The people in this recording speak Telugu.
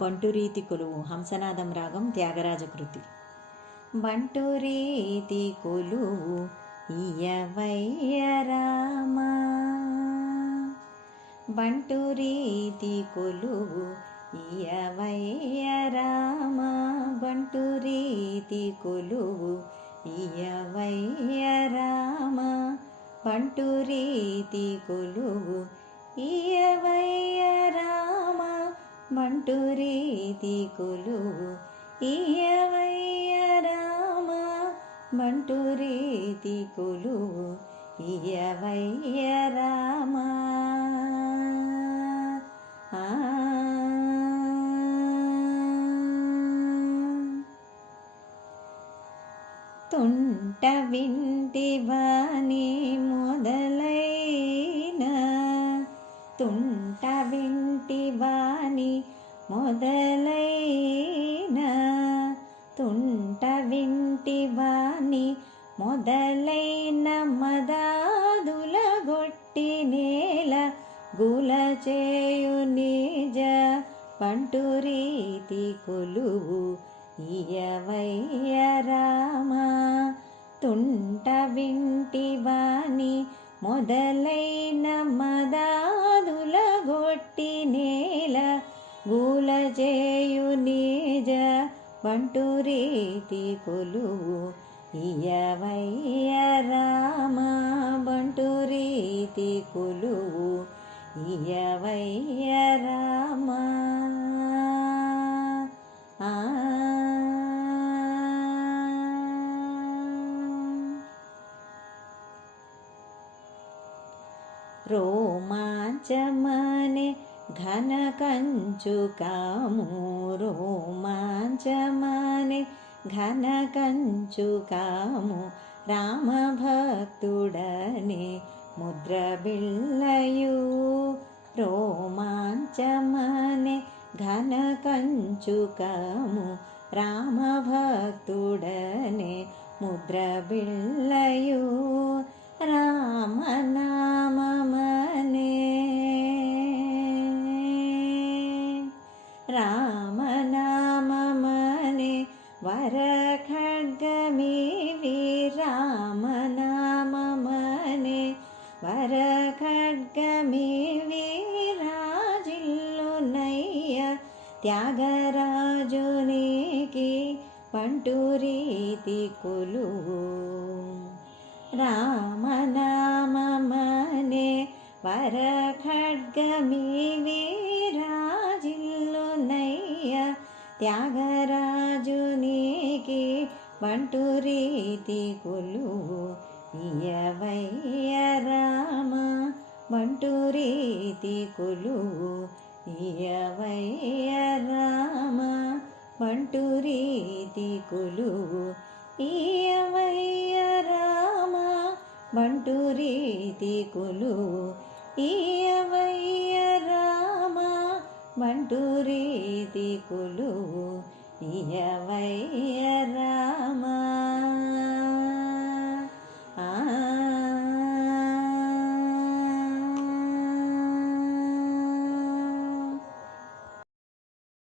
బంటురీతి కొలువు హంసనాదం రాగం త్యాగరాజ కృతి బంటురీతి కొలువు ఇయవయ్య రామా. బంటురీతి కొలువు ఇయవయ్య రామ. బంటురీతి కొలువు ఇయవయ్య రామ. బంటురీతి కొలువు ఇయవయ్య బంటురీతి కొలువు ఇయవయ్య రామ బంటురీతి కొలువు ఇయవయ్య రామ. ఆ. వింటి వాణి మొదలైన తుంట మొదలైన తుంట వింటివాని మొదలైన మదాదుల గొట్టి నేల గుల చేయు నిజ పంటురీతి కొలువు ఇయవయ్య రామ. తుంట వింటివాని మొదలైన మదాదుల గొట్టి నేల గూలజేయు చేయు బంటు రీతి కొలువు. ఇయవయ్య రామ బంటు రీతి కొలువు. ఇయవయ్య రామ. ఆ. రోమాంచమనే ఘన కంచు కాము రోమాంచమనే ఘన కంచు కాము రామభక్తుడనే ముద్ర బిళ్ళయు రోమాంచమనే ఘన కంచు కాము రామభక్తుడనే ముద్ర బిళ్ళయు रामनाममने वरखड्गमेवि रामनाममने वरखड्गमेवि राजिल्लुनय्य त्यागराजुनेके पण्टुरीति कुलु। रामनाममने वरखड्गमेवि खड्गमी నయ్య త్యాగరాజు నీకి బంటు రీతి కొలువు ఇయవయ్య రామ. బంటురీతి కొలువు ఇయవయ్య రామ. బంటురీతి కొలువు ఇయవయ్య రామ. బంటురీతి కొలువు ఇయవయ్య రామ. బంటురీతి దిగులు ఇయవయ్య